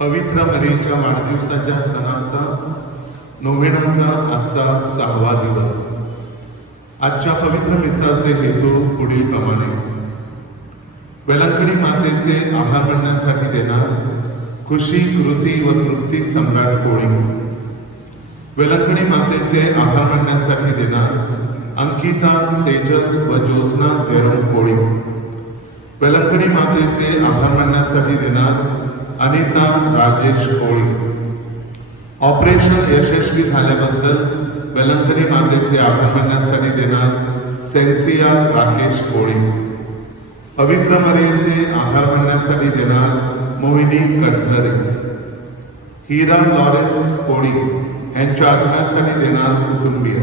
पवित्र मरीच्या वाढदिवसाच्या सणाचा नोवेनाचा आजचा 6वा दिवस. आजच्या पवित्र मिसाचे हेतू पुढील प्रमाणे. वेलंकणी मातेचे आभार मानण्यासाठी देणार खुशी कृती व तृप्ती सम्राट कोळी. वेलंकणी मातेचे आभार मानण्यासाठी देणार अंकिता सेजल व ज्योत्स्ना वेरुण कोळी. वेलंकणी मातेचे आभार मानण्यासाठी देणार अनिता राजेश कोळी. ऑपरेशन यशस्वी झाल्याबद्दल वेलंकणी मातेचे आभार मानण्यासाठी देणार सेन्सिया राकेश कोळी. पवित्र मरीचे आभार मानण्यासाठी देणार मोहिनी कडधरे. हिरा लॉरेन्स कोळी यांच्या आत्म्यासाठी देणार कुटुंबीय.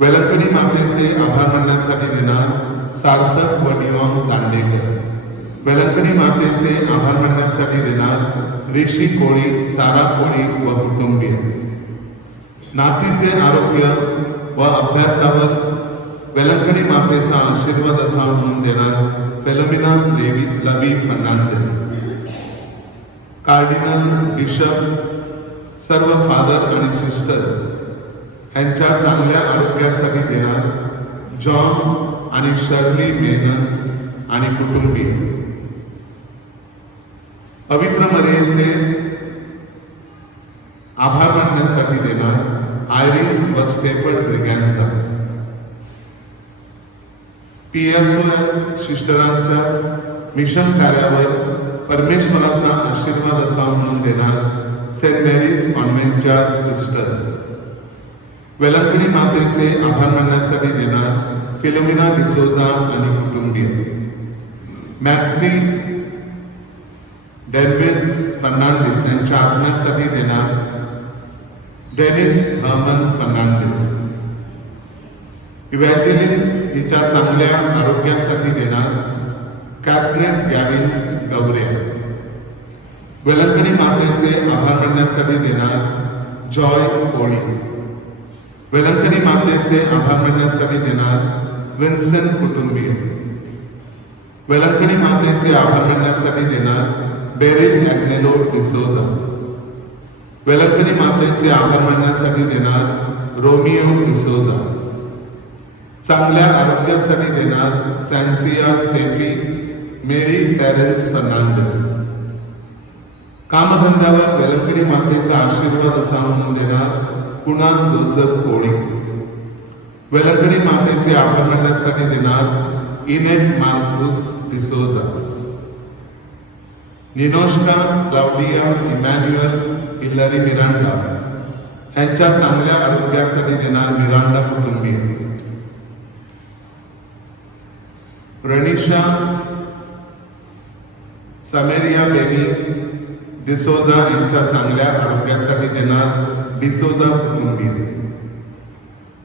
वेलंकणी मातेचे आभार मानण्यासाठी देणार सार्थक व डिवॉन दांडेकर. वेलंकणी मातेचे आभार मानण्यासाठी देणार ऋषी कोळी, सारा कोळी व कुटुंबीय. नातीचे आरोग्य व अभ्यासावर वेलंकणी मातेचा आशीर्वाद असा म्हणून देणार फेलोमिना लवी फर्नांडिस. कार्डिनल, बिशप, सर्व फादर आणि सिस्टर यांच्या चांगल्या आरोग्यासाठी देणार जॉन आणि शर्ली मेनन आणि कुटुंबीय. पवित्र मरीचे आभार मानण्यासाठी देणार आयरीन व स्टेफन ब्रिगॅन्झा. PSO सिस्टरांच्या मिशन कार्यावर परमेश्वराचा आशीर्वाद असा म्हणून देणार सेंट मेरीज कॉन्व्हेंटच्या सिस्टर्स. वेलंकणी मातेचे आभार मानण्यासाठी देणार फिलोमिना डिसोजा आणि कुटुंबीय. मॅक्सी डेल्विस फर्नांडिस यांच्या आत्म्यासाठी देणार डेनिस हर्मन फर्नांडिस. इव्हॅन्जेलिन हिच्या चांगल्या आरोग्यासाठी देणार कॅसलेट गॅविन गवरे. वेलंकणी मातेचे आभार मानण्यासाठी देणार जॉय कोळी. वेलंकणी मातेचे आभार मानण्यासाठी देणार विन्सेंट कुटुंबीय. वेलंकणी मातेचे आभार मानण्यासाठी देणार बेरिल ॲग्नेलो डिसोजा. वेलंकणी मातेचे आभार मानण्यासाठी देणार रोमिओ डिसोजा. चांगल्या आरोग्यासाठी देणार सॅन्सिया स्टेफी मेरी टेरेन्स फर्नांडिस. कामधंद्यावर वेलंकणी मातेचा आशीर्वाद असा म्हणून देणार कुणाल जोसेफ कोळी. वेलंकणी मातेचे आभार मानण्यासाठी देणार इनेट Marcus D'Souza. Ninoshka Claudia Emmanuel Hillary Miranda यांच्या चांगल्या आरोग्यासाठी देणार मिरांडा कुटुंबीय. रनिशा समेरिया बेनी डिसोजा यांच्या चांगल्या आरोग्यासाठी देणार डिसोजा कुटुंबीय.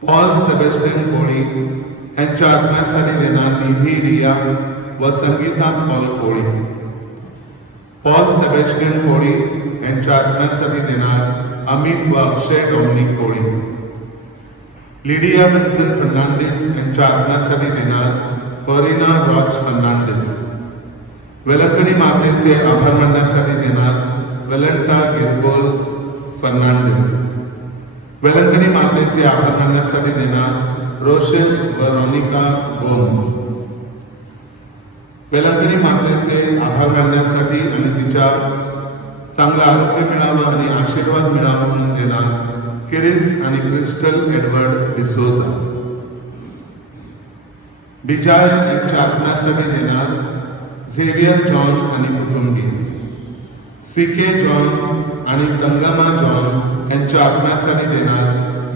पॉल सेबॅस्टियन कोळी यांच्या आत्म्यासाठी देणार निधी रिया व संगीता पॉल कोळी. पॉल सेबॅस्टियन कोळी यांच्या आत्म्यासाठी देणार अमित व अक्षय डोमिनिक कोळी. लिडिया विन्सन फर्नांडिस यांच्या आत्म्यासाठी देणार कॉरिना रॉच फर्नांडिस. वेलकणी मातेचे आभार मानण्यासाठी देणार वेलंटा गिरगोल फर्नांडिस. वेलंकणी मातेचे आभार मानण्यासाठी देणार रोशन वेरोनिका गोम्स. वेलंकणी मातेचे आभार मानण्यासाठी आणि तिच्या चांगलं आरोग्य मिळावं आणि आशीर्वाद मिळावा म्हणून देणार किरिस आणि क्रिस्टल एडवर्ड डिसोजा. बिजाय यांच्या आत्म्यासाठी देणार झेवियर जॉन आणि कुटुंबीय. सीके जॉन आणि गंगामा जॉन यांच्या आत्म्यासाठी देणार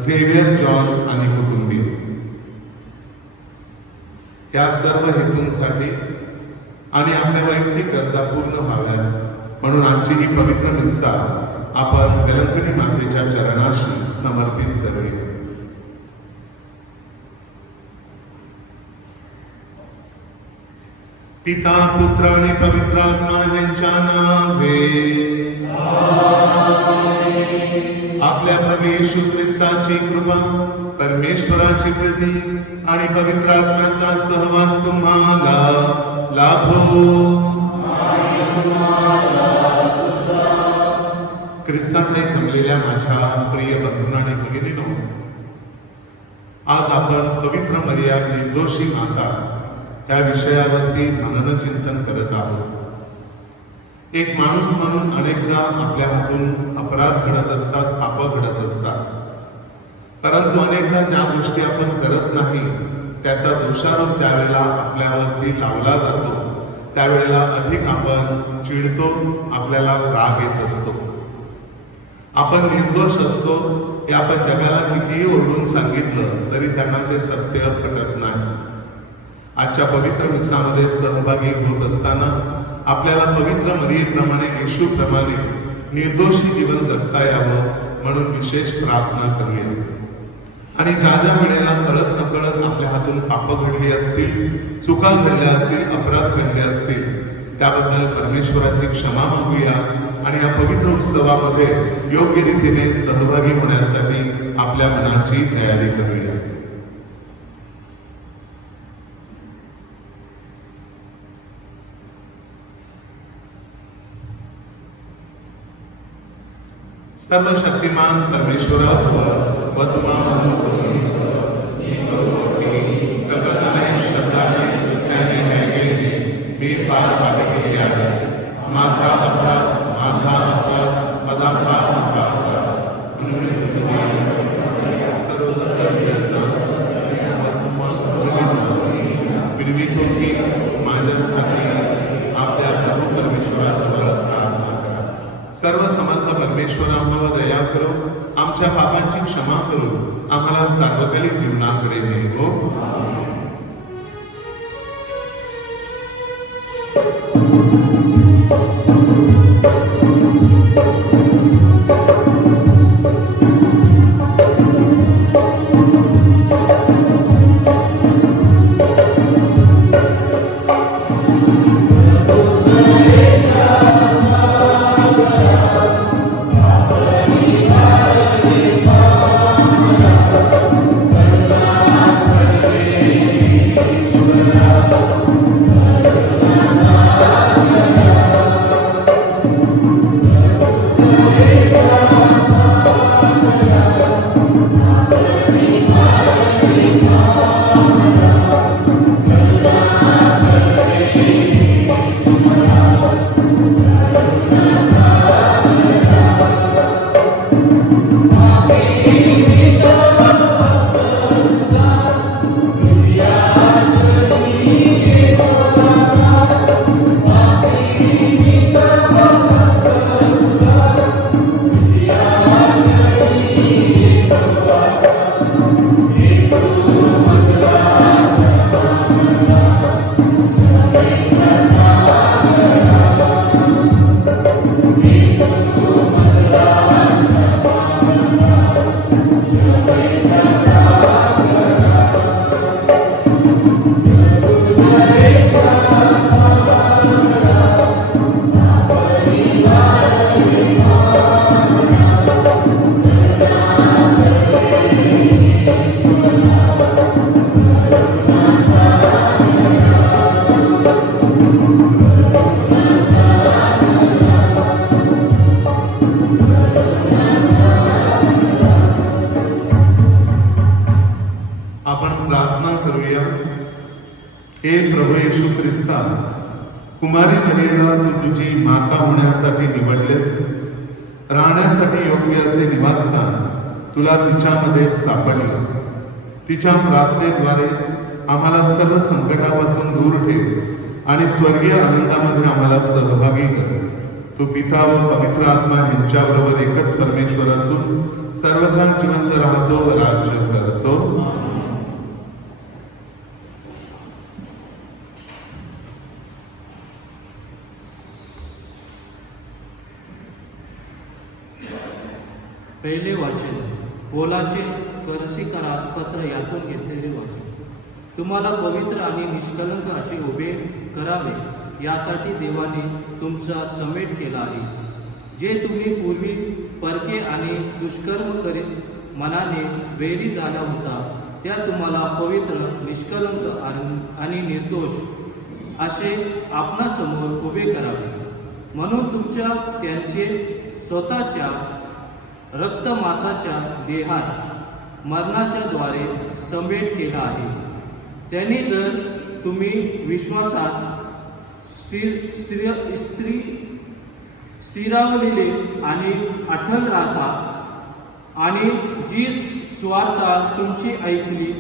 झेवियर जॉन आणि कुटुंबीय. या सर्व हेतूंसाठी आणि आपल्या वैयक्तिक गरजा पूर्ण व्हाव्यात म्हणून आजची ही पवित्र मिस्सा आपण वेलंकणी मातेच्या चरणाशी समर्पित करूया. पिता पुत्र आणि पवित्र आत्मा यांच्या नावे आपल्या प्रभू येशू ख्रिस्ताची कृपा, परमेश्वराची प्रीती आणि पवित्र आत्म्याचा सहवास तुम्हाला लाभो. ख्रिस्ताने जमलेल्या माझ्या प्रिय बंधूंनो आणि भगिनींनो, आज आपण पवित्र मरिया निर्दोषी माता या विषयावरती मनन चिंतन करत आहोत. एक माणूस म्हणून अनेकदा आपल्या हातून अपराध घडत असतात, पाप घडत असतात, परंतु अनेकदा ज्या गोष्टी आपण करत नाही त्याचा दोषारोप ज्यावेळेला आपल्यावरती लावला जातो त्यावेळेला अधिक आपण चिडतो, आपल्याला राग येत असतो. आपण निर्दोष असतो हे आपण जगाला कितीही ओरडून सांगितलं तरी त्यांना ते सत्य पटत नाही. आजच्या पवित्र मिसामध्ये सहभागी होत असताना आपल्याला पवित्र मरियेप्रमाणे, येशूप्रमाणे निर्दोषी जीवन जगता यावं म्हणून विशेष प्रार्थना करूया. आणि ज्या ज्या वेळेला कळत नकळत आपल्या हातून पाप घडली असतील, चुका घडल्या असतील, अपराध घडले असतील, त्याबद्दल परमेश्वराची क्षमा मागूया आणि या पवित्र उत्सवामध्ये योग्य रीतीने सहभागी होण्यासाठी आपल्या मनाची तयारी करूया. सर्व शक्तिमान परमेश्वरावर व तुम्हाला श्रद्धाने मी फार पाप केले आहे. माझा अपराध माझा फार मोठा अपराध. विनवितो की माझ्यासाठी आपल्या प्रभू परमेश्वराजवळ प्रार्थना करा. सर्व समर्थ परमेश्वर आम्हाला दया करो, आमच्या पापांची क्षमा करून आम्हाला सार्वकालिक जीवनाकडे ने हो. Amen. दिसतात. कुमारी मरियेला तू तुझी माता होण्यासाठी निवडलेस. राहण्यासाठी योग्य असे निवासस्थान तुला तिच्यामध्ये सापडले. तिच्या प्रार्थनेद्वारे आम्हाला सर्व संकटापासून दूर ठेव आणि स्वर्गीय आनंदामध्ये आम्हाला सहभागी कर. तू पिता व पवित्र आत्मा यांच्याबरोबर एकच परमेश्वर असून सर्वकाळ जिवंत राहतो व राज्य करतो. पहिले वाचन. पोलाचे करसिकारास पत्र यातून घेतलेले वाचन. तुम्हाला पवित्र आणि निष्कलंक असे उभे करावे यासाठी देवाने तुमचा समेट केला आहे. जे तुम्ही पूर्वी परके आणि दुष्कर्म करीत मनाने वैरी झाला होता त्या तुम्हाला पवित्र, निष्कलंक आणि निर्दोष असे आपणासमोर उभे करावे. म्हणून तुमच्या त्यांचे स्वतःच्या रक्तमासाच्या देहात मरणाच्या द्वारे समेट केला आहे. त्यांनी जर तुम्ही विश्वासात स्थिरावलेले आणि अटल राहता आणि जी स्वार्था तुमची ऐकली,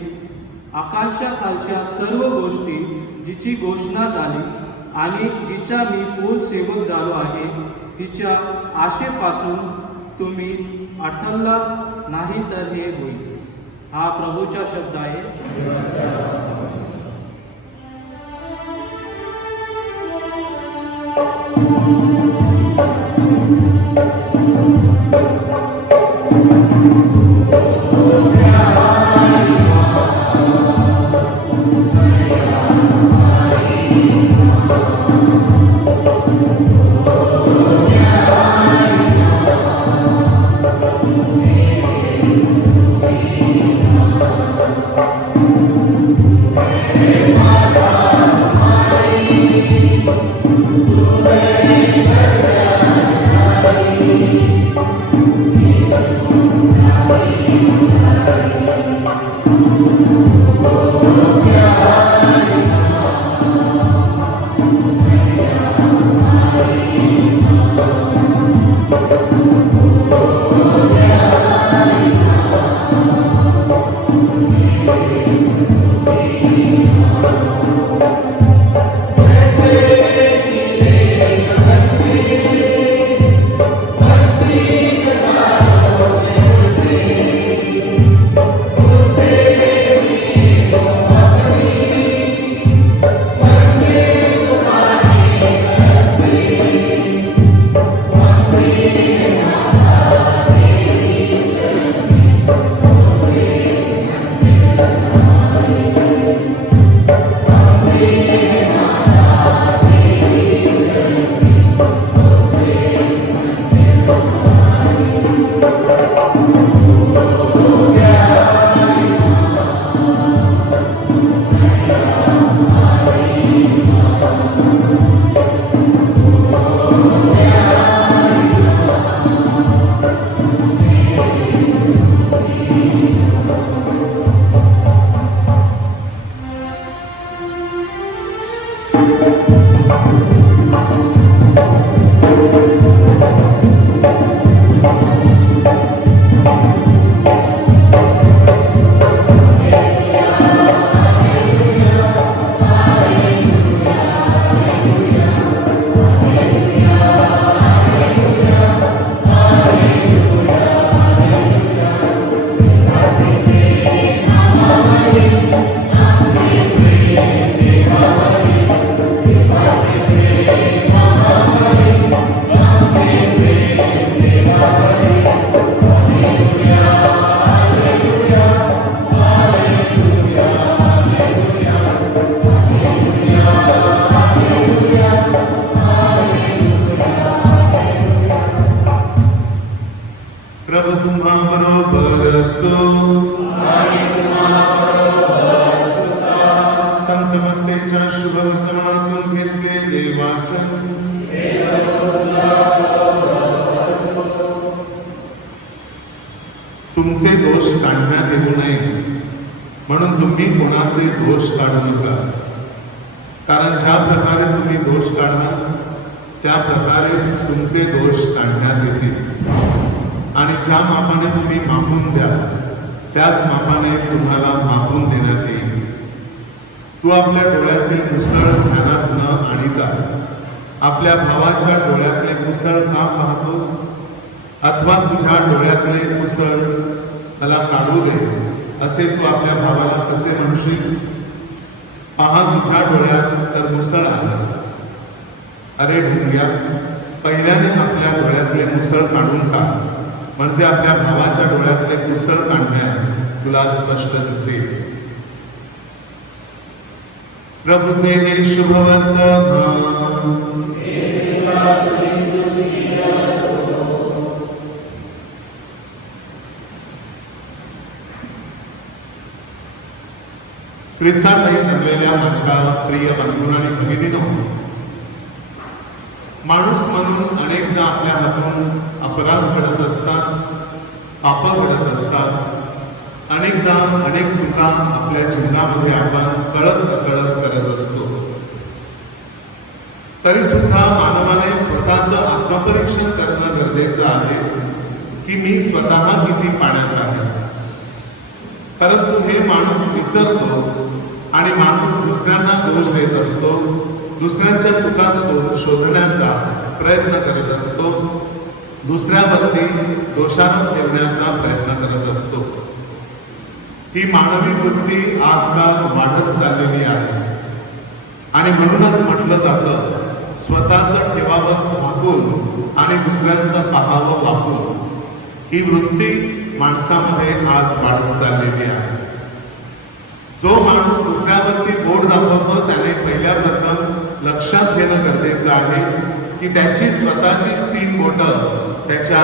आकाशाखालच्या सर्व गोष्टी जिची घोषणा झाली आणि जिचा मी पूर्ण सेवक झालो आहे, तिच्या आशेपासून तुम्ही अटलला नाही तर हे होईल. हा प्रभूचा शब्द आहे. तुमचे दोष काढण्यात येऊ नये म्हणून तुम्ही कोणाचे दोष काढू नका. कारण ज्या प्रकारे तुम्ही दोष काढाल त्या प्रकारे तुमचे दोष काढण्यात येतील आणि ज्या मापाने तुम्ही मापून द्याल त्याच मापाने तुम्हाला मापून देण्यात येईल. तू आपल्या डोळ्यातील मुसळ ध्यानात न आणीता आपल्या भावाच्या डोळ्यातले मुसळ का पाहतोस? अथवा तुझ्या डोळ्यातले मुसळ मला काढू दे असे तू आपल्या भावाला कसे म्हणशील? पहा, तुझ्या डोळ्यात तर मुसळ आहे. अरे ढुंग्या, पहिल्याने आपल्या डोळ्यातले मुसळ काढून टाक, म्हणजे आपल्या भावाच्या डोळ्यातले मुसळ काढण्यास तुला स्पष्ट दिसेल. प्रभूचे हे शुभवर्तमान. ख्रिस्ताने जमलेल्या माझ्या प्रिय बंधूंनो आणि भगिनींनो, माणूस म्हणून अनेकदा आपल्या हातून अपराध घडत असतात, पाप घडत असतात. अनेकदा अनेक चुका आपल्या जीवनामध्ये आपण कळत नकळत करत असतो. तरी सुद्धा मानवाने स्वतःचं आत्मपरीक्षण करणं गरजेचं आहे की मी स्वतः किती पाण्यात आहे. परंतु हे माणूस विसरतो आणि माणूस दुसऱ्यांना दोष देत असतो, दुसऱ्यांच्या चुका शोधण्याचा प्रयत्न करत असतो, दुसऱ्यावरती दोषारोप ठेवण्याचा प्रयत्न करत असतो. ही मानवी वृत्ती आजकाल वाढत चाललेली आहे आणि म्हणूनच म्हटलं जातं, स्वतःचं ठेवावं झाकून आणि दुसऱ्यांचं पाहावं वाकून. ही वृत्ती माणसामध्ये आज वाढत चाललेली आहे. जो माणूस दुसऱ्यावरती बोट दाखवतो त्याने पहिल्या प्रथम लक्षात घेणं गरजेचं आहे की त्याची स्वतःचीच 3 बोटं त्याच्या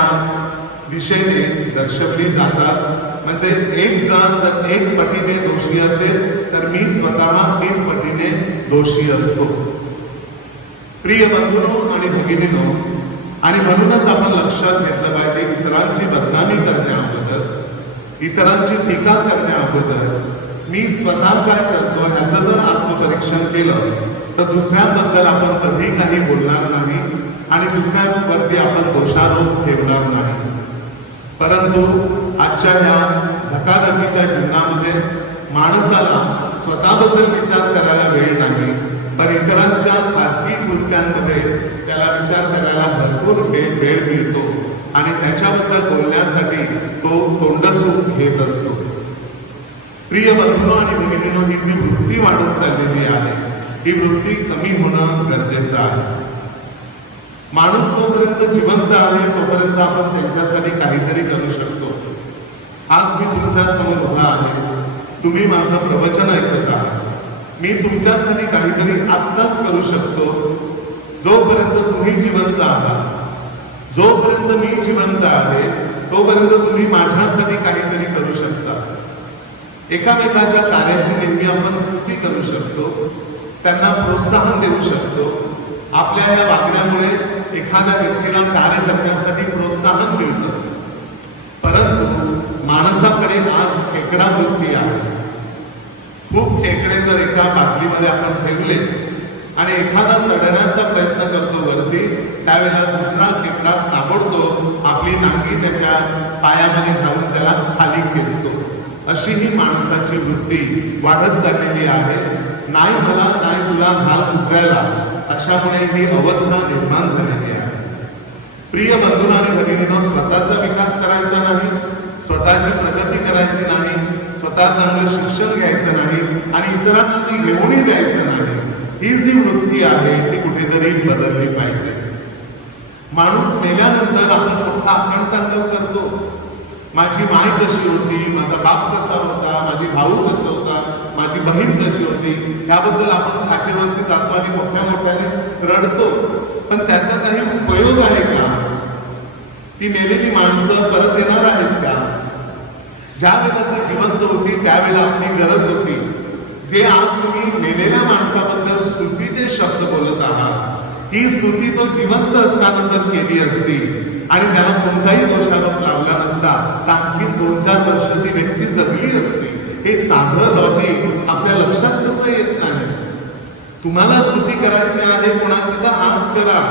दिशेने दर्शवली जातात. म्हणजे एक जण जर 1 पटीने दोषी असेल तर मी स्वतः 3 पटीने दोषी असतो. प्रिय बंधूंनो आणि भगिनींनो, आणि म्हणूनच आपण लक्षात घेतलं पाहिजे, इतरांची बदनामी करण्या अगोदर, इतरांची टीका करण्या अगोदर मी स्वतः काय करतो ह्याचं जर आत्मपरीक्षण केलं तर दुसऱ्यांबद्दल आपण कधी काही बोलणार नाही आणि दुसऱ्यांवरती आपण दोषारोप ठेवणार नाही. परंतु आजच्या या धकाधकीच्या जीवनामध्ये माणसाला स्वतःबद्दल विचार करायला वेळ नाही, पण इतरांच्या खाजगी कृत्यांमध्ये त्याला विचार करायला भरपूर वेळ मिळतो आणि त्याच्याबद्दल बोलण्यासाठी तो तोंडसूक घेत असतो. प्रिय बंधूंनो आणि भगिनींनो, ही जी वृत्ती वाढत चाललेली आहे ही वृत्ती कमी होणं गरजेचं आहे. माणूस जोपर्यंत जिवंत आहे तोपर्यंत आपण त्यांच्यासाठी काहीतरी करू शकतो. आज मी तुमच्या समोर उभा आहे, तुम्ही माझं प्रवचन ऐकत आहात, मी तुमच्यासाठी काहीतरी आत्ताच करू शकतो. जोपर्यंत तुम्ही जिवंत आहात, जोपर्यंत मी जिवंत आहे तोपर्यंत तुम्ही माझ्यासाठी काहीतरी करू शकता. एकामेकाच्या कार्याची नेहमी आपण स्तुती करू शकतो, त्यांना प्रोत्साहन देऊ शकतो. आपल्या या वागण्यामुळे एखाद्या व्यक्तीला कार्य करण्यासाठी प्रोत्साहन मिळतं. परंतु माणसाकडे आज खेकडा वृत्ती आहे. खूप खेकडे जर एका बादलीमध्ये आपण ठेवले आणि एखादा चढण्याचा प्रयत्न करतो वरती, त्यावेळेला दुसरा खेकडा ताबडतोब आपली नांगी त्याच्या पायामध्ये घालून त्याला खाली खेचतो. अशी ही माणसाची वृत्ती वाढत चाललेली आहे. नाही मला नाही तुला घाल उतरायला, अशामुळे ही अवस्था निर्माण झालेली आहे. प्रिय बंधूंनो आणि भगिनींनो, स्वतःचा विकास करायचा नाही, स्वतःची प्रगती करायची नाही, स्वतः चांगलं शिक्षण घ्यायचं नाही आणि इतरांना ती घेऊनही द्यायचं नाही. ही जी वृत्ती आहे ती कुठेतरी बदलली पाहिजे. माणूस मेल्यानंतर आपण मोठा आकांतांडव करतो. माझी माय कशी होती, माझा बाप कसा होता, माझी भाऊ कसा होता, माझी बहीण कशी होती, त्याबद्दल आपण खाचेवरती जातो आणि मोठ्या मोठ्याने रडतो. पण त्याचा काही उपयोग आहे का? ती मेलेली माणसं परत येणार आहेत का? ज्या वेळेला ती जिवंत होती त्यावेळेला आपली गरज होती. जे आज तुम्ही मेलेल्या माणसाबद्दल स्तुतीचे शब्द बोलत आहात, ही स्तुती तो जिवंत असताना जर केली असती आणि त्याला कोणताही दोषारोप लावला नसता तर आणखी 2-4 वर्ष ती व्यक्ती जगली असती. हे साधं लॉजिक आपल्या लक्षात कसं येत नाही? तुम्हाला स्तुती करायची आहे कोणाची तर आज करा,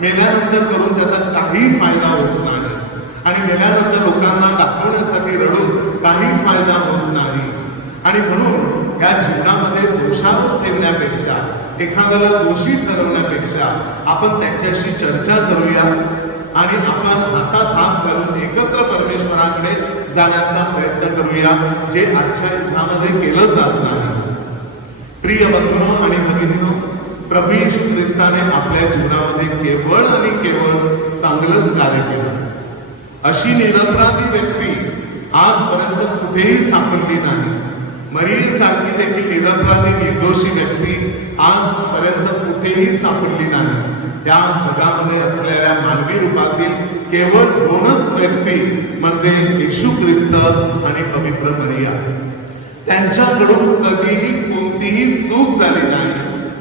मेल्यानंतर करून त्याचा काही फायदा होत नाही. आणि मेल्यानंतर लोकांना दाखवण्यासाठी रडून काही फायदा होत नाही. आणि म्हणून या जीवनामध्ये दोषारोप ठेवण्यापेक्षा, एखाद्याला दोषी ठरवण्यापेक्षा आपण त्यांच्याशी चर्चा करूया आणि आपण हातात हात घालून एकत्र परमेश्वराकडे जाण्याचा प्रयत्न करूया, जे आजच्या युगामध्ये केलं जात नाही. प्रिय बंधूंनो आणि भगिनींनो, प्रभू येशू ख्रिस्ताने आपल्या जीवनामध्ये केवळ आणि केवळ चांगलंच कार्य केलं. अशी निरपराधी व्यक्ती आजपर्यंत कुठेही सापडली नाही. मरियेसारखी देखील निरपराधी निर्दोषी व्यक्ती आजपर्यंत कुठेही सापडली नाही. या जगामध्ये असलेल्या मानवी रूपातील केवळ दोनच व्यक्ती म्हणजे येशू ख्रिस्त आणि पवित्र मरिया. त्यांच्याकडून कधीही कोणतीही चूक झाली नाही,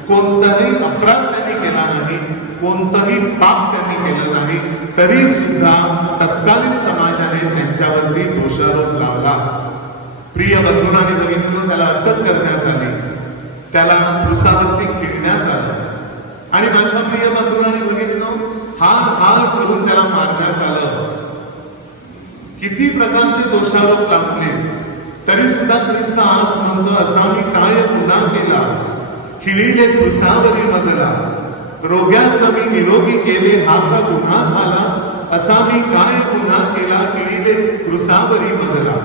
कोणताही अपराध त्यांनी केला नाही, कोणतंही पाप त्यांनी केलं नाही, तरी सुद्धा तत्कालीन समाजाने त्यांच्यावरती दोषारोप लावला. प्रिय बंधूंनो आणि भगिनींनो, त्याला अटक करण्यात आली, त्याला क्रूसावरती खिळण्यात आलं आणि माझ्या प्रिय बंधूंनो आणि भगिनींनो, हाल करून त्याला मारण्यात आलं. किती प्रकारचे दोषारोप लागले तरी सुद्धा ख्रिस्त आज म्हणतो, असा मी काय गुन्हा केला, खिळीले क्रूसावरी मजला, रोग्यास मी निरोगी केले, हा का गुन्हा झाला, असा मी काय गुन्हा केला, खिळीले क्रूसावरी मजला,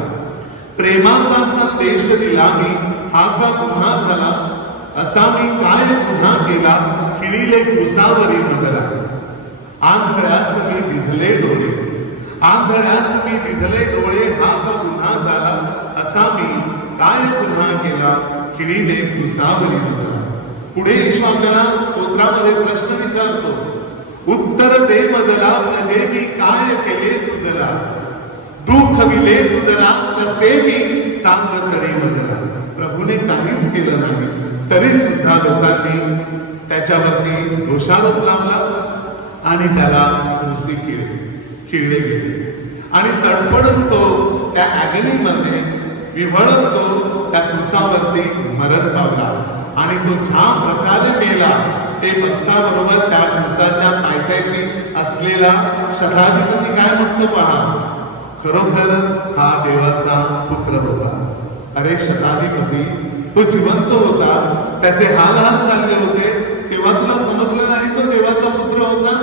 प्रेमाचा संदेश दिला मी, हा का गुन्हा झाला, असा मी काय गुन्हा केला, खिळीले क्रूसावरी मजला, आंधळ्यास मी दिधले डोळे, आंधळ्यास मी दिधले डोळे, हा का गुन्हा झाला, असा मी काय गुन्हा केला, खिळीले क्रूसावरी मजला. पुढे येशू आपल्याला स्तोत्रामध्ये प्रश्न विचारतो, उत्तर दे मजला, प्रजे मी काय केले तुझला, दुःख विले तुझला, कसे मी सांग तरी मजला. प्रभूने काहीच केलं नाही तरी सुद्धा लोकांनी त्याच्यावरती दोषारोप लावला आणि त्याला क्रूसी खिळले गेले. आणि तडफडून तो त्या ॲगनीमध्ये विव्हळत तो त्या क्रूसावरती मरण पावला. आणि तो ज्या प्रकारे मेला ते बघताबरोबर त्या क्रूसाच्या पायथ्याशी असलेला शताधिपती काय म्हणतो पहा, खरोखर हा देवाचा पुत्र होता. अरे शताधिपती, तो जिवंत होता, त्याचे हाल चालले होते, तेव्हा तुला समजलं नाही तो देवाचा पुत्र होता.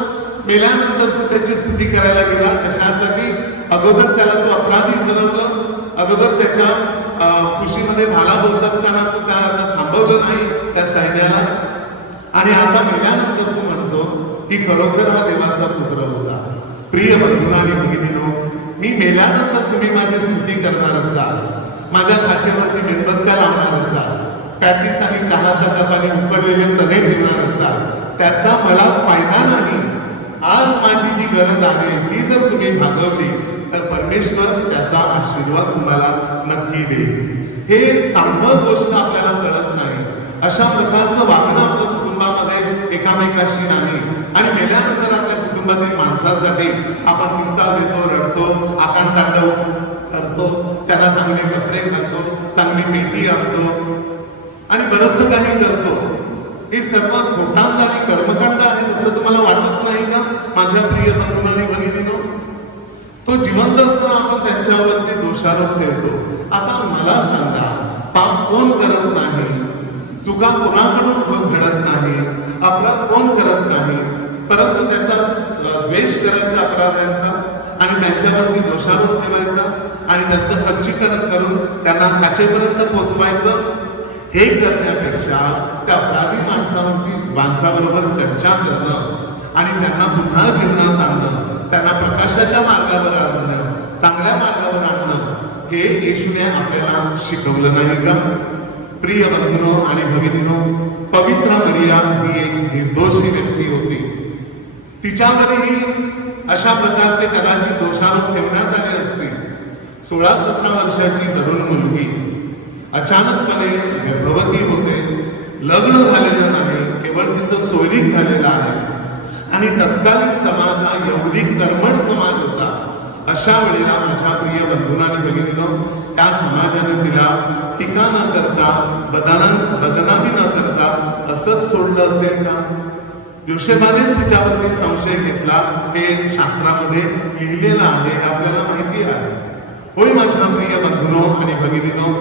मेल्यानंतर तू त्याची स्तुती करायला गेला, कशासाठी? अगोदर त्याला तू अपराधी ठरवलं, अगोदर त्याच्या कुशीमध्ये भाला बोसकताना तू त्याला थांबवलं नाही त्या सैन्याला, आणि आता मेल्यानंतर तू म्हणतो की खरोखर हा देवाचा पुत्र होता. प्रिय बंधूंनो आणि भगिनींनो, मी मेल्यानंतर तुम्ही माझी स्तुती करणार असाल, माझ्या खाचेवरती मेणबत्त्या लावणार असाल, पॅटीस आणि चहाचा कप आणि उकडलेले चणे ठेवणार असाल, त्याचा मला फायदा नाही. आज माझी जी गरज आहे ती जर तुम्ही भागवली तर परमेश्वर त्याचा आशीर्वाद तुम्हाला नक्की देईल. हे साधं गोष्ट आपल्याला कळत नाही. अशा प्रकारचं वागणं आपल्या कुटुंबामध्ये एकामेकाशी नाही, आणि मेल्यानंतर आपल्या कुटुंबातील माणसासाठी आपण मिसा देतो, रडतो, आकांड तांडव करतो, त्याला चांगले कपडे घालतो, चांगली पेटी आणतो आणि बरंचसं काही करतो. हे सर्व खोटांड आणि कर्मकांड आहे असं तुम्हाला वाटत नाही का माझ्या प्रिय बंधूंनो आणि भगिनींनो? तो जिवंत असताना आपण त्यांच्यावरती दोषारोप ठेवतो. आता मला सांगा, पाप कोण करत नाही, चुका कोणाकडून घडत नाही, अपराध कोण करत नाही, परंतु त्याचा द्वेष करायचा अपराध्यांचा आणि त्यांच्यावरती दोषारोप ठेवायचा आणि त्यांचं खच्चीकरण करून त्यांना खाचेपर्यंत पोहोचवायचं. हे करण्यापेक्षा त्या अपराधी माणसाबरोबर चर्चा करणं आणि त्यांना पुन्हा जीवनात आणणं, त्यांना प्रकाशाच्या मार्गावर आणणं, चांगल्या मार्गावर आणणं, हे येशूने आपल्याला शिकवलं नाही का? प्रिय बंधूंनो आणि भगिनींनो, पवित्र मरिया ही एक निर्दोषी व्यक्ती होती. तिच्यावरही अशा प्रकारचे कदाचित दोषारोप ठेवण्यात आले असते. 16-17 वर्षाची तरुण मुलगी अचानकपणे गर्भवती होते, लग्न झालेलं नाही, केवळ तिचं सोयरीक झालेलं आहे, आणि तत्कालीन समाज हा एवढी कर्मठ समाज होता. अशा वेळेला माझ्या प्रिय बंधूंनो आणि भगिनींनो, त्या समाजाने तिला टीका न करता, बदनामी न करता तिला असंच सोडलं असेल का? योशेबानेच तिच्यावरती संशय घेतला हे शास्त्रामध्ये लिहिलेलं आहे, हे आपल्याला माहिती आहे. होय माझ्या प्रिय बंधूंनो आणि भगिनीनो,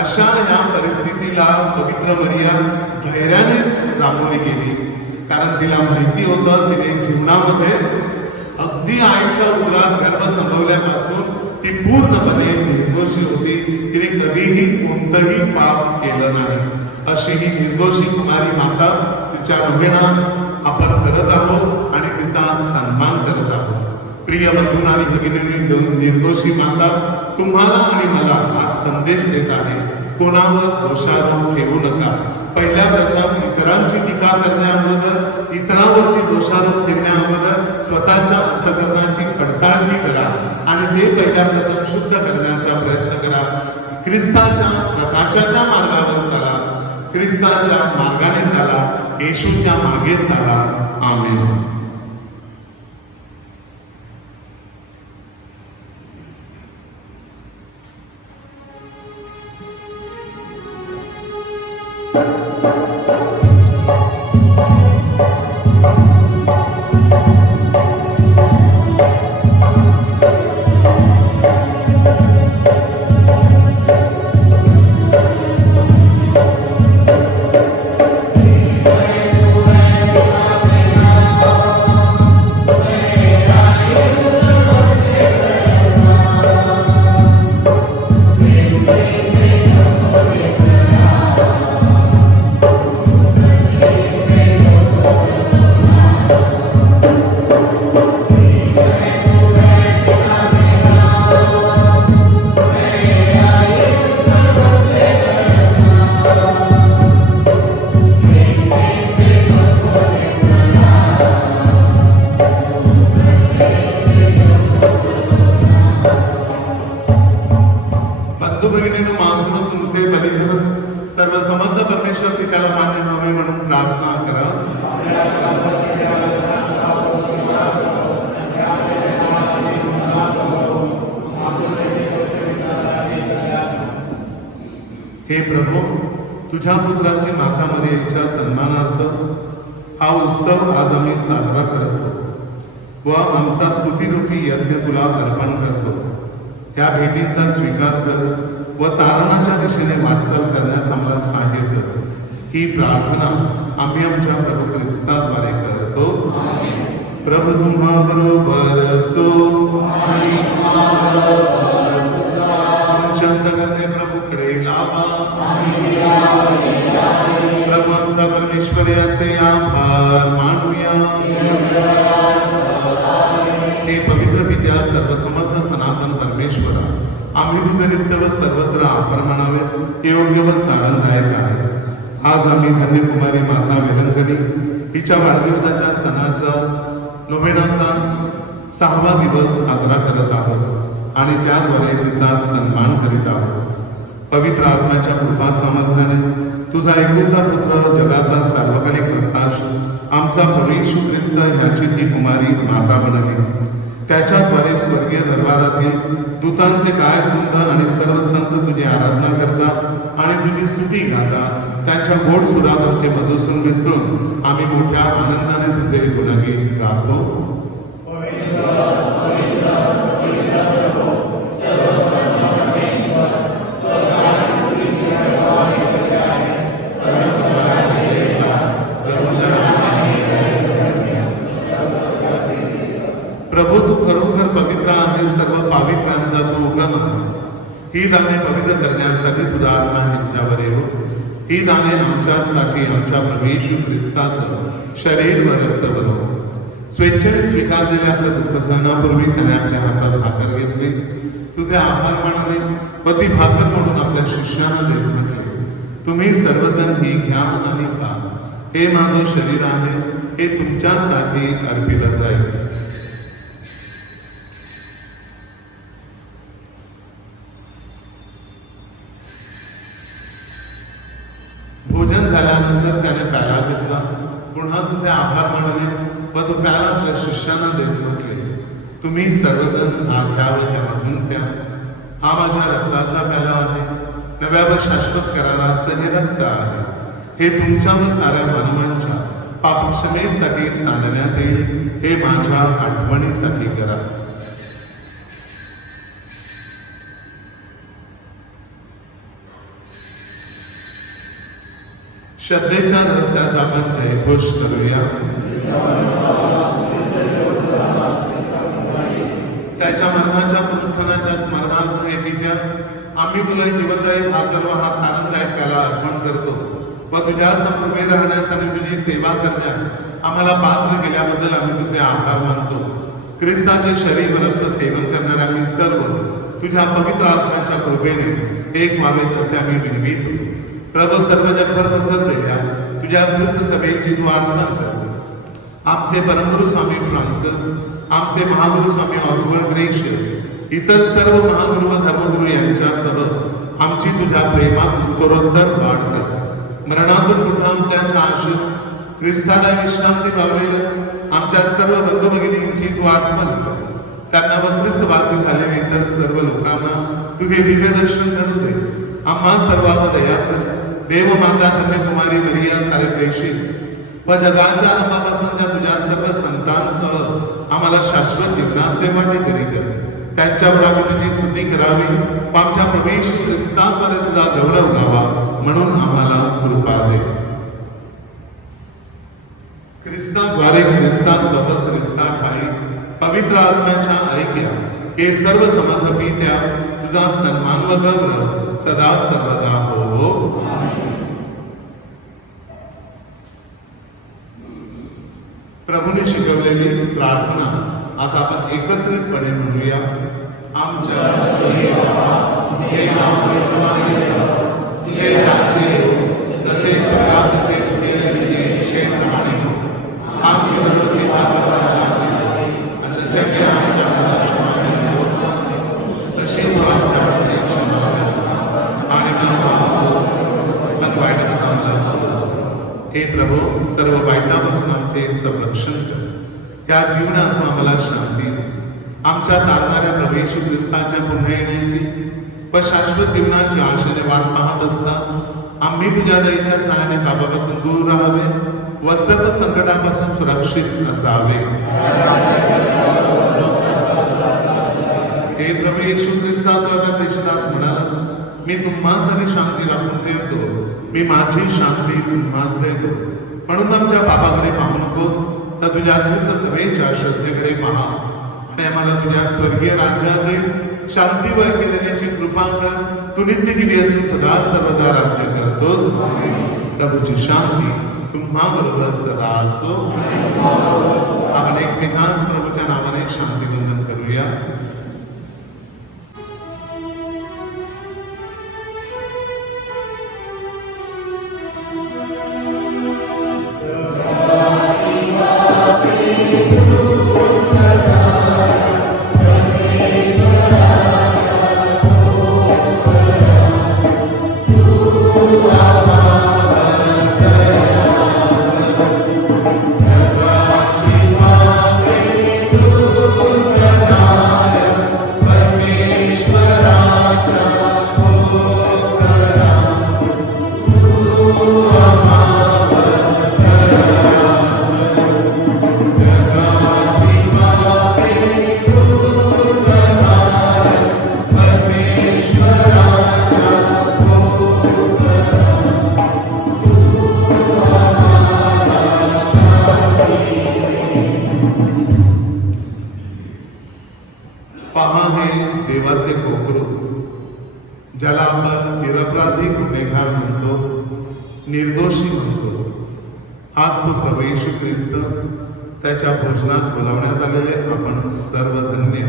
अशा या परिस्थितीला पवित्र मरिया धैर्यानेच सामोरी गेली. कारण तिला माहिती होतं तिने जीवनामध्ये अगदी आईच्या उदरात गर्भ संभवल्यापासून ती पूर्णपणे निर्दोषी होती. तिने कधीही कोणतंही पाप केलं नाही. अशी ही निर्दोषी कुमारी माता, तिच्या नोवेना आपण करत आहोत आणि तिचा सन्मान करत आहोत. प्रिय बंधू आणि भगिनींनी, निर्दोषी माता तुम्हाला आणि मला आज संदेश देत आहे, कोणावर दोषारोप ठेवू नका. पहिल्या प्रथम इतरांची टीका करण्याअगोदर, इतरांवरती दोषारोप ठेवण्याअगोदर स्वतःच्या अंतःकरणाची पडताळणी करा आणि ते पहिल्या प्रथम शुद्ध करण्याचा प्रयत्न करा. ख्रिस्ताच्या प्रकाशाच्या मार्गावर चला, ख्रिस्ताच्या मार्गाने चाला, येशूच्या मागे चाला. आमेन. सर्व समर्थ परमेश्वर पित्याला मान्य व्हावे म्हणून प्रार्थना करा. हे प्रभू, तुझ्या पुत्राची माता मरियेच्या सन्मानार्थ हा उत्सव आज आम्ही साजरा करतो व आमचा स्तुतिरूपी यज्ञ तुला अर्पण करतो. त्या भेटीचा स्वीकार कर व तारणाच्या दिशेने वाटचाल करण्यास आम्हाला सहाय्य कर. ही प्रार्थना आम्ही आमच्या प्रभू ख्रिस्ताद्वारे करतो. प्रभू तुम्हा बरोबर असो. अंतःकरणे प्रभूकडे लावा. प्रभू आमचा परमेश्वर याचे आभार मानूया. हे पवित्र पित्या, सर्वसमर्थ सनातन परमेश्वरा, आम्ही तुझे नित्य व सर्वत्र आभार मानावे हे योग्य व तारणदायक आहे. आज आम्ही धन्यकुमारी माता वेलंकणी हिच्या वाढदिवसाच्या सणाचा नोवेनाचा 6वा दिवस साजरा करत आहोत आणि त्याद्वारे तिचा सन्मान करीत आहोत. पवित्र आत्म्याच्या कृपा सामर्थ्याने तुझा एकुलता पुत्र, जगाचा सार्वकालिक प्रकाश, आमचा प्रभू येशू ख्रिस्त ह्याची ती कुमारी माता बनली. त्याच्याद्वारे स्वर्गीय दरबारातील दूतांचे गायकवृंद आणि सर्व संत तुझी आराधना करतात आणि तुझी स्तुती गातात. त्यांच्या गोड सुरावरचे मधुसून मिसळून आम्ही मोठ्या आनंदाने तुझे गुणगीत गातो. प्रभू, तू खरोखर पवित्र आहे. सर्व पावित्र्यांचा तू उगम आहे. ही दाने पवित्र करण्यासाठी तुझा आत्मा ह्यांच्यावर येऊ. ही दाने आमच्यासाठी आमच्या प्रभू येशू ख्रिस्ताचं शरीर व रक्त बनव. स्वेच्छेने स्वीकारलेल्या आपल्या दुःखसहनापूर्वी त्याने आपल्या हातात भाकर घेतली, तुझे आभार मानले व ती भाकर म्हणून आपल्या शिष्यांना देत म्हटले, तुम्ही सर्वजण ही घ्या आणि खा. हे माझं शरीर आहे, हे तुमच्यासाठी अर्पिलं जाईल. भोजन झाल्यानंतर त्याने प्याला घेतला, पुन्हा तुझे आभार मानले व तो प्याला आपल्या शिष्यांना देत म्हटले, तुम्ही सर्वजण हा घ्या व त्यामधून प्या. हा माझ्या रक्ताचा प्याला आहे, नव्या व शाश्वत कराराचं हे रक्त आहे. हे तुमच्या व साऱ्या मानवांच्या पापक्षमेसाठी सांगण्यात येईल. हे माझ्या आठवणीसाठी करा. श्रद्धेच्या रस्त्यात आपण जयघोष करूया. त्याच्या मरणाच्या पुनरुत्थानाच्या स्मरणार्थ हे पित्या, आम्ही तुला जीवनदायी भाकर व हा आनंददायक त्याला अर्पण करतो व तुझ्या समोर उभे राहण्यास आणि तुझी सेवा करण्यास आम्हाला पात्र केल्याबद्दल आम्ही तुझे आभार मानतो. ख्रिस्ताचे शरीर व रक्त सेवन करणारे आम्ही सर्व तुझ्या पवित्र आत्म्याच्या कृपेने एक व्हावेत असे आम्ही विनवितो. प्रभू, सर्व जगभर पसरलेल्या तुझ्या ख्रिस्त सभेची तू आठवण कर. आमचे परमगुरु स्वामी फ्रान्सिस, आमचे महागुरु स्वामी ऑक्सफर्ड ग्रेशियस, इतर सर्व महागुरु व धर्मगुरु यांच्यासह आमची तुझ्या प्रेमात उत्तरोत्तर वाढ कर. मरणातून पुन्हा त्यांच्या आशेत ख्रिस्ताला विश्रांती पावलेल्या आमच्या सर्व बंधू भगिनींची तू आठवण कर. त्यांना व ख्रिस्तवासी झालेल्या इतर सर्व लोकांना तुझे दिव्य दर्शन घडू दे. आम्हा सर्वांवर दया कर. देव माता कन्याकुमारी मरिया, सारे प्रेषित व जगाच्या आरंभापासूनच्या तुझ्या सर्व संतांसह आम्हाला शाश्वत जीवनाचे वाटे करी कर. त्यांच्यावर आम्ही तुझी स्तुती करावी व आमच्या प्रवेश ख्रिस्ताद्वारे तुझा गौरव गावा म्हणून आम्हाला कृपा दे. ख्रिस्ताद्वारे, ख्रिस्तासोबत, ख्रिस्ताठाई पवित्र आत्म्याच्या ऐक्या हे सर्व समर्पित्या तुझा सन्मान व गौरव सदा सर्वदा हो. प्रभूने शिकवलेली प्रार्थना आता आपण एकत्रितपणे म्हणूया. आमच्या स्वर्गीय बाबा, तुझे नाव पूजित येतो, तुझे राज्य येतो, जसे स्वर्गात तसे पृथ्वीवर क्षेत्रहानी हो. आमची दररोजची भाकर आणि जसे की आमच्या क्षमा होतो तशी तू आमच्या क्षमा कर आणि पण वाईट सांगतो. हे प्रभू, सर्व वाईटापासून आमचे संरक्षण कर. त्या जीवनात आम्हाला शांती दे. आमच्या तारणाऱ्या प्रभू येशू ख्रिस्ताच्या पुन्हा येण्याची व शाश्वत जीवनाची आशेने वाट पाहत असता आम्ही तुझ्या दयेच्या सहाय्याने पापापासून दूर राहावे व सर्व संकटापासून सुरक्षित असावे. हे प्रभू येशू ख्रिस्ताद्वारे प्रेषितास म्हणाला, मी तुम्हासाठी शांती राखून देतो, मी माझी शांती तुम्हास देतो. म्हणून आमच्या पापाकडे पाहू नकोस, तर तुझ्या ख्रिस्त सभेच्या श्रद्धेकडे पहा आणि आम्हाला तुझ्या स्वर्गीय राज्यातील शांती व ऐक्य देण्याची कृपा कर. तू नित्य जीवी असून सदा सर्वदा राज्य करतोस. प्रभूची शांती तुम्हा बरोबर सदा असो. आपण एकमेकांस प्रभूच्या नावाने शांती वंदन करूया. पहा हे देवाचे कोकरू, ज्याला आपण निरपराधी गुन्हेगार म्हणतो, निर्दोषी म्हणतो. आज तो प्रभू येशू ख्रिस्त त्याच्या भोजनास बोलावण्यात आलेले आपण सर्व धन्य.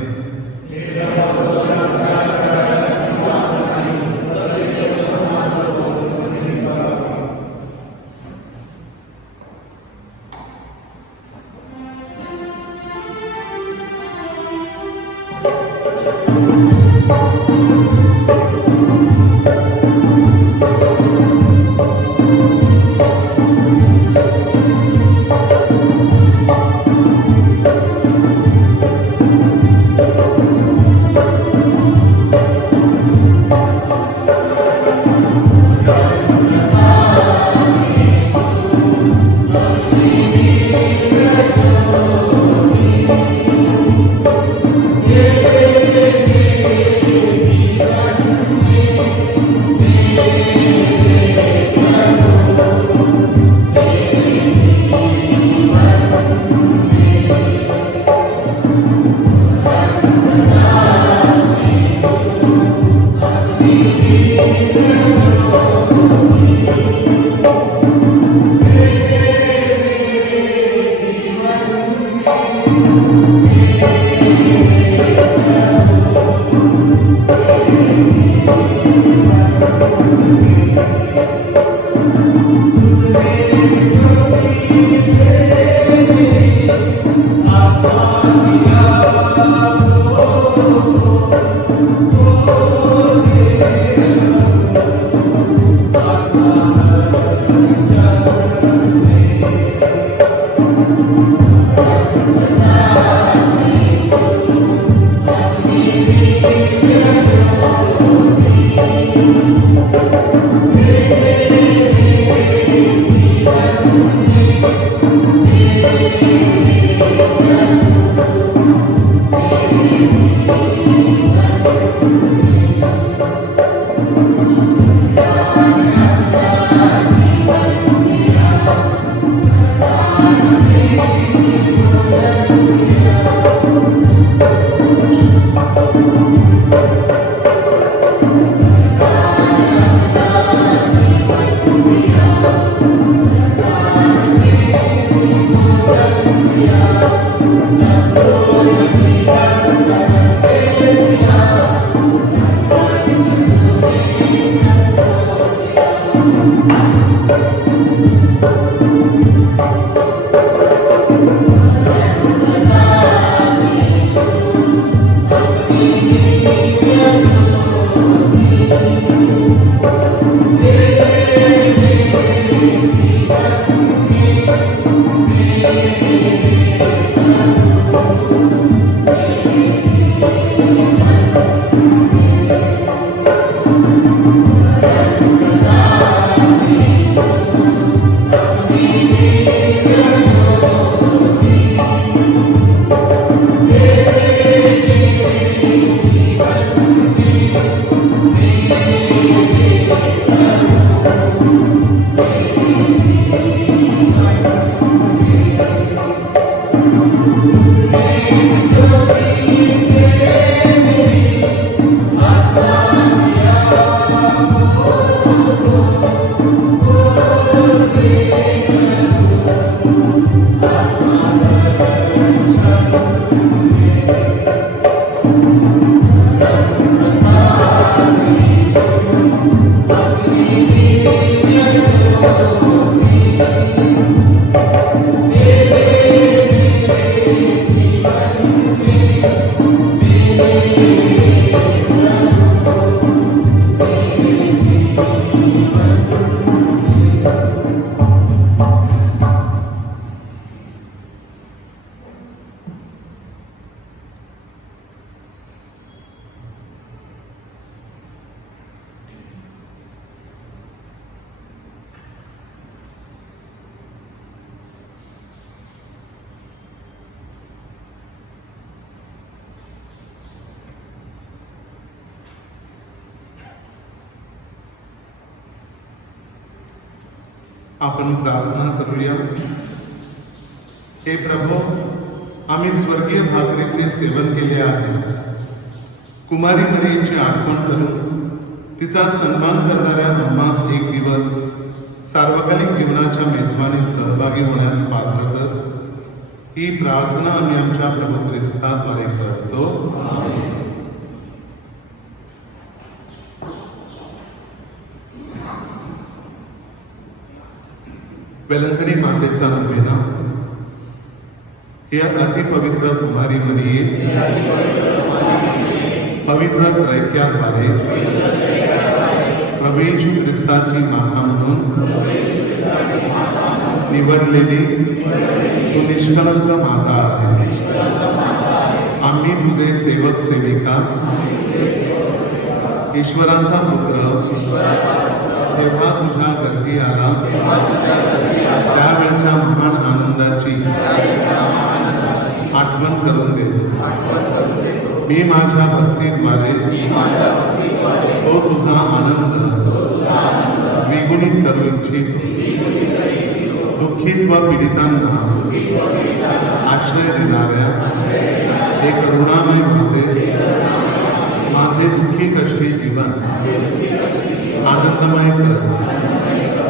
आपण प्रार्थना करूया. हे प्रभो, आम्ही स्वर्गीय भाकरीचे सेवन केले आहे. कुमारी मरियेची आठवण करून तिचा सन्मान करणाऱ्या आम्हास एक दिवस सार्वकालिक जीवनाच्या मेजवानीत सहभागी होण्यास पात्र कर. ही प्रार्थना आम्ही आमच्या प्रभू ख्रिस्ताद्वारे करतो. वेलंकणी मातेचा नोवेना. हे अतिपवित्र कुमारी मरिये, पवित्र त्रैक्याद्वारे प्रभू येशू ख्रिस्ताची माता म्हणून निवडलेली तू निष्कलंक माता आहे. आम्ही तुझे सेवक सेविका, ईश्वराचा पुत्र जेव्हा तुझ्या गर्दी आला त्यावेळच्या महान आनंदाची आठवण करून देतो. मी माझ्या भक्तीद्वारे तो तुझा आनंद द्विगुणित करू इच्छितो. दुःखित व पीडितांना आश्रय देणाऱ्या हे करुणामय माते, माझे दुःखी कष्टी जीवन आनंदमय कर.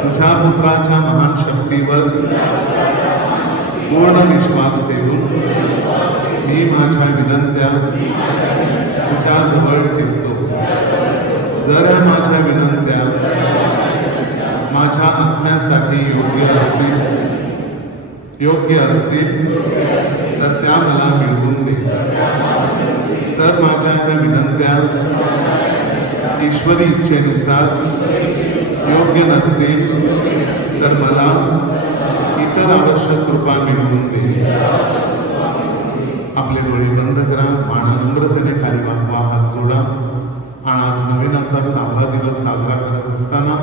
तुझ्या पुत्राच्या महान शक्तीवर पूर्ण विश्वास ठेवून मी माझ्या विनंत्या तुझ्या जवळ ठेवतो. जर या माझ्या विनंत्या माझ्या आत्म्यासाठी योग्य असतील, योग्य असतील तर त्या मला मिळवून दे. जर माझ्या ह्या विनंत्या ईश्वरी इच्छेनुसार योग्य नसतील तर मला इतर आवश्यक कृपा मिळवून दे. आपले डोळे बंद करा, मान नम्रतेने खाली वाकवा, हात जोडा. आणि आज नवीनाचा 6वा दिवस साजरा करत असताना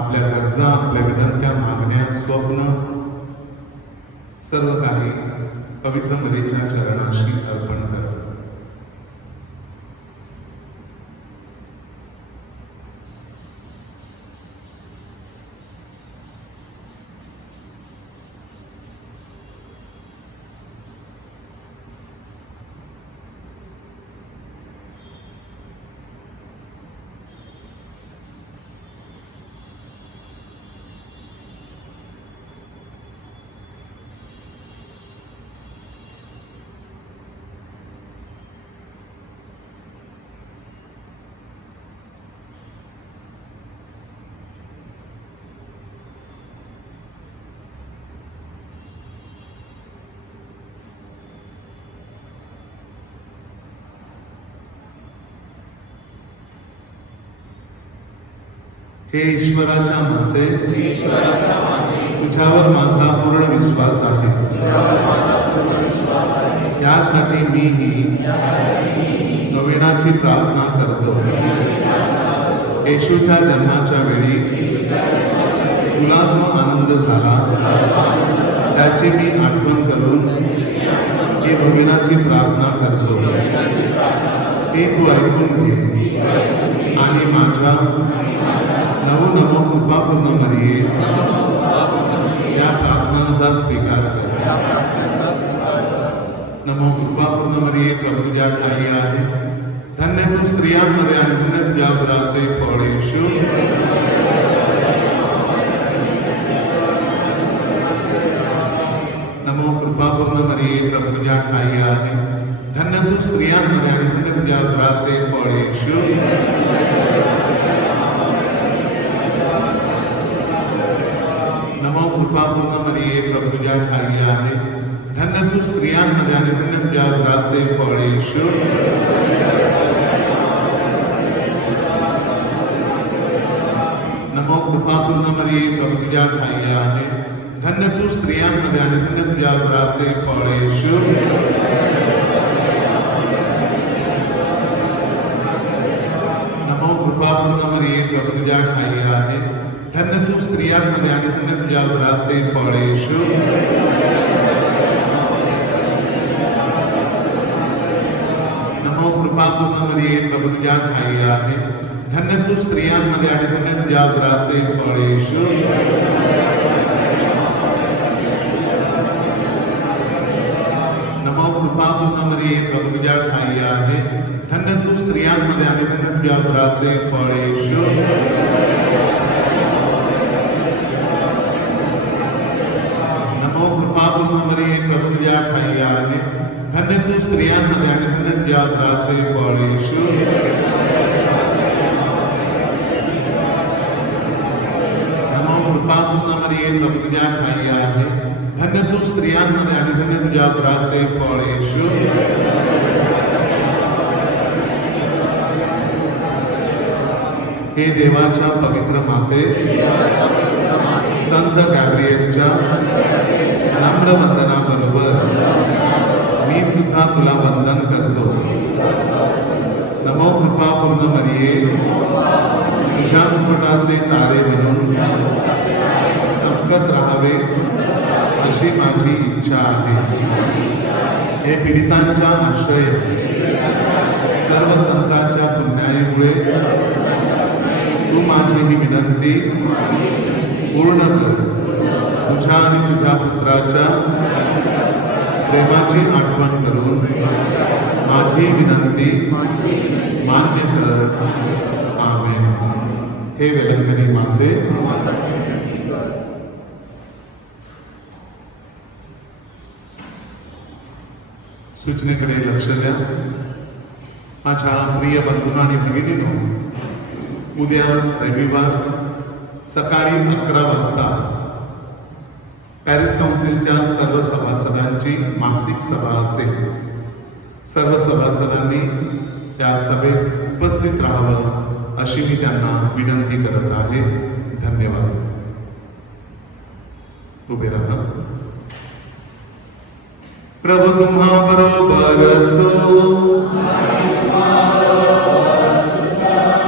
आपल्या गरजा, आपल्या विनंत्या, मागण्या, स्वप्न सर्व काही पवित्र मरीच्या चरणाशी अर्पण करा. हे ईश्वराच्या माते, तुझ्यावर माझा पूर्ण विश्वास आहे. यासाठी मी ही नवीनाची प्रार्थना करतो. येशूच्या जन्माच्या वेळी तुला जो आनंद झाला त्याची मी आठवण करून ही नवीनाची प्रार्थना करतो. ती तू ऐकून घे आणि माझ्या नवो नमो कृपापूर्ण मरिये या प्रार्थनांचा स्वीकार कर. नमो कृपापूर्ण मरिये, प्रभु तुझ्या ठाई आहे. धन्य तू स्त्रियांमध्ये आणि धन्य तुझ्या उदराचे फळ येशू. नमो कृपापूर्ण मरिये, प्रभु तुझ्या ठाई आहे. धन्य तू स्त्रियांमध्ये आणि धन्य तुझ्या उदराचे फळ येशू. नमो कृपापूर्ण मरिये, प्रभु तुझ्या ठाई आहे. धन्य तू स्त्रियांमध्ये आणि धन्य तुझ्या उदराचे फळ येशू. नमो कृपापूर्ण मरिये, प्रभु तुझ्या ठाई आहे. धन्य तू स्त्रियांमध्ये आणि धन्य तुझ्या उदराचे फळ येशू. नमो कृपापूर्ण मरिये, प्रभु तुझ्या ठाई आहे. धन्य तू स्त्रियांमध्ये आणि धन्य तुझ्या उदराचे फळ येशू. नमो कृपापूर्ण मरिये, प्रभु तुझ्या ठाई आहे. धन्य तू स्त्रियांमध्ये आणि धन्य तुझ्या उदराचे फळ येशू. नमो कृपापूर्ण मरिये, प्रभु तुझ्या ठाई आहे. धन्य तू स्त्रियांमध्ये आणि धन्य तुझ्या उदराचे फळ येशू. नमो कृपापूर्ण मरिये, प्रभु तुझ्या ठाई आहे. धन्य तू स्त्रियांमध्ये आणि धन्य तुझ्या उदराचे फळ येशू. नमो कृपापूर्ण मरिये, प्रभु तुझ्या ठाई आहे. धन्य तू स्त्रियांमध्ये आणि धन्य तुझ्या उदराचे फळ येशू. हे देवाच्या पवित्र माते, संत गॅब्रिएलच्या नम्र वंदनाबरोबर मी सुद्धा तुला वंदन करतो. नमो कृपापूर्ण मरिये, तुझ्या मुकुटाचे तारे बनून चमकत राहावे अशी माझी इच्छा आहे. हे पीडितांच्या आश्रय सर्व संतांच्या पुण्याईमुळे तू माझी ही विनंती पूर्ण कर. तुझ्या आणि तुझ्या पुत्राच्या प्रेमाची आठवण करून माझी विनंती मान्य कर. आमेन. हे वेलंकनी माते, सूचनेकडे लक्ष द्या. माझ्या प्रिय बंधूंनो आणि भगिनींनो, उद्या रविवार सकाळी 11 वाजता पॅरिस काउन्सिलच्या सर्व सभासदांची मासिक सभा असेल. सर्व सभासदांनी त्या सभेस उपस्थित राहावं अशी मी त्यांना विनंती करत आहे. धन्यवाद. उभे राहा. प्रभु तुम्हा बरोबर असो.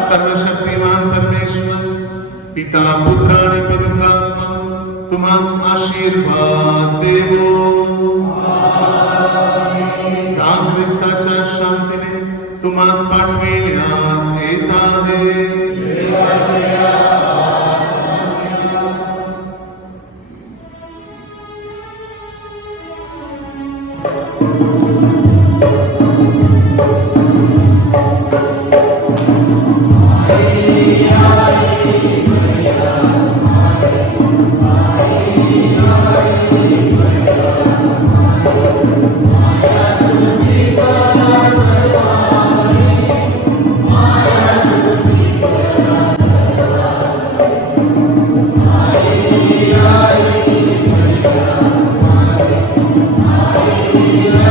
सर्वशक्तिमान परमेश्वर पिता पुत्र आणि पवित्र आत्मा तुम्हास आशीर्वाद देवो. ख्रिस्ताच्या शांतीने तुम्हास पाठविण्यात येत आहे. Hallelujah.